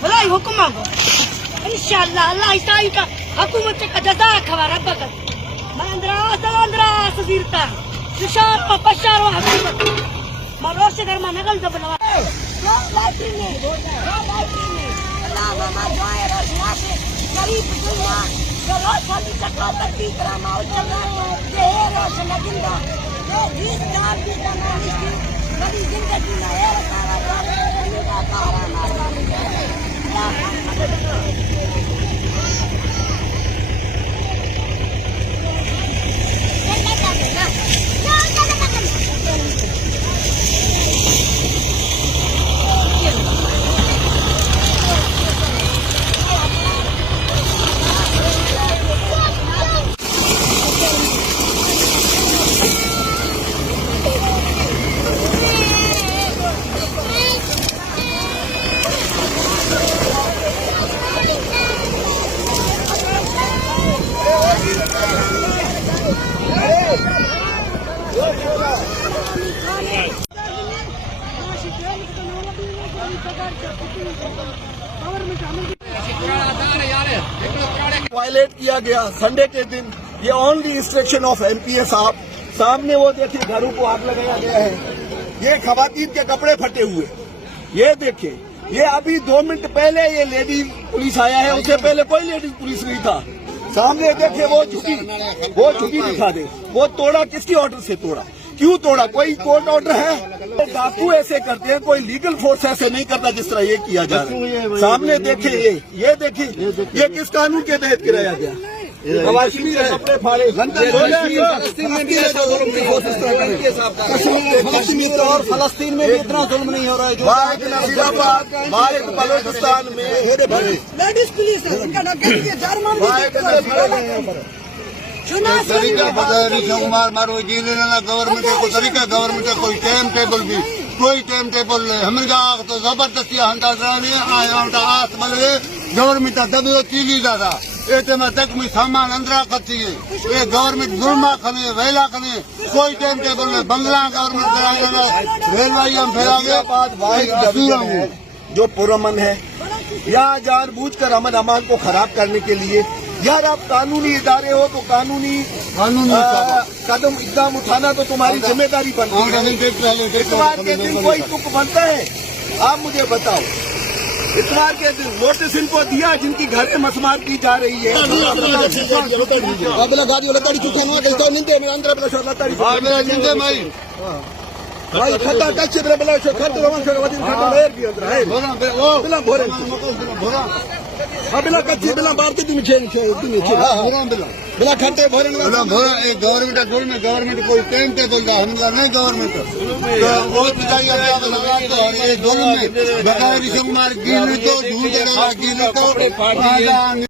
भलाई हुक्म मांगो इंशाअल्लाह अल्लाह ईसाई का हुकूमत का जज़ा खबर रब्बक मंद्रास जीरता शिशार व बशार व हकीमत मरोश घर में नगल दबनवा अल्लाह मामा दुआए रोशना से गरीब दुनिया जो रोशनी तक करती करामा उजला ये रोशन जिंदा ये जिस नाम की तमारी की बड़ी जिंदगी में है सारा दुनिया का सहारा मारना वायलेट किया गया संडे के दिन। ये ओनली इंस्ट्रक्शन ऑफ एमपीए साहब। सामने वो देखिए घरों को आग लगाया गया है। ये खवातीन के कपड़े फटे हुए, ये देखिए। ये अभी 2 मिनट पहले ये लेडी पुलिस आया है, उससे पहले कोई लेडी पुलिस नहीं था। सामने देखिए वो झुकी दिखा दे। वो तोड़ा किसकी ऑर्डर से तोड़ा, क्यों तोड़ा? कोई कोर्ट ऑर्डर है? तो डाकू ऐसे करते हैं, कोई लीगल फोर्स ऐसे नहीं करता जिस तरह ये किया जा रहा है। सामने देखिए ये देखिए ये किस कानून के तहत गिराया गया? कश्मीर कपड़े फाड़े कश्मीर और फलस्तीन में भी इतना जुल्म नहीं हो रहा है जो बलोचिस्तान में। लेडीज पुलिस है उनका नाम गवर्नमेंट को तरीका गवर्नमेंट कोई टाइम टेबल भी कोई टाइम टेबल नहीं। हमें तो जबरदस्ती आस बल्ले गवर्नमेंट दबे चीली दादा तक में सामान अंदरा करती है। ये गवर्नमेंट जुर्मा खने वेला खने कोई टाइम टेबल नहीं। बंगला गवर्नमेंट रेलवे हम फैलागे जो पुरअमन है या जानबूझकर अमन अमान को खराब करने के लिए। यार आप कानूनी इदारे हो तो कानूनी कदम इकदाम उठाना तो तुम्हारी जिम्मेदारी बनती है। इतवार के दिन कोई तुक बनता है? आप मुझे बताओ। इतवार के दिन नोटिस इनको दिया जिनकी घरें मसमार की जा रही है। भाई खड्डा टच बिला बिला कच्ची बिला भारतीय बिला खट्टे भरे गवर्नमेंट कोई टाइम टेबल का हमला नहीं। गवर्नमेंट बगैर कुमार गिर तो झूठ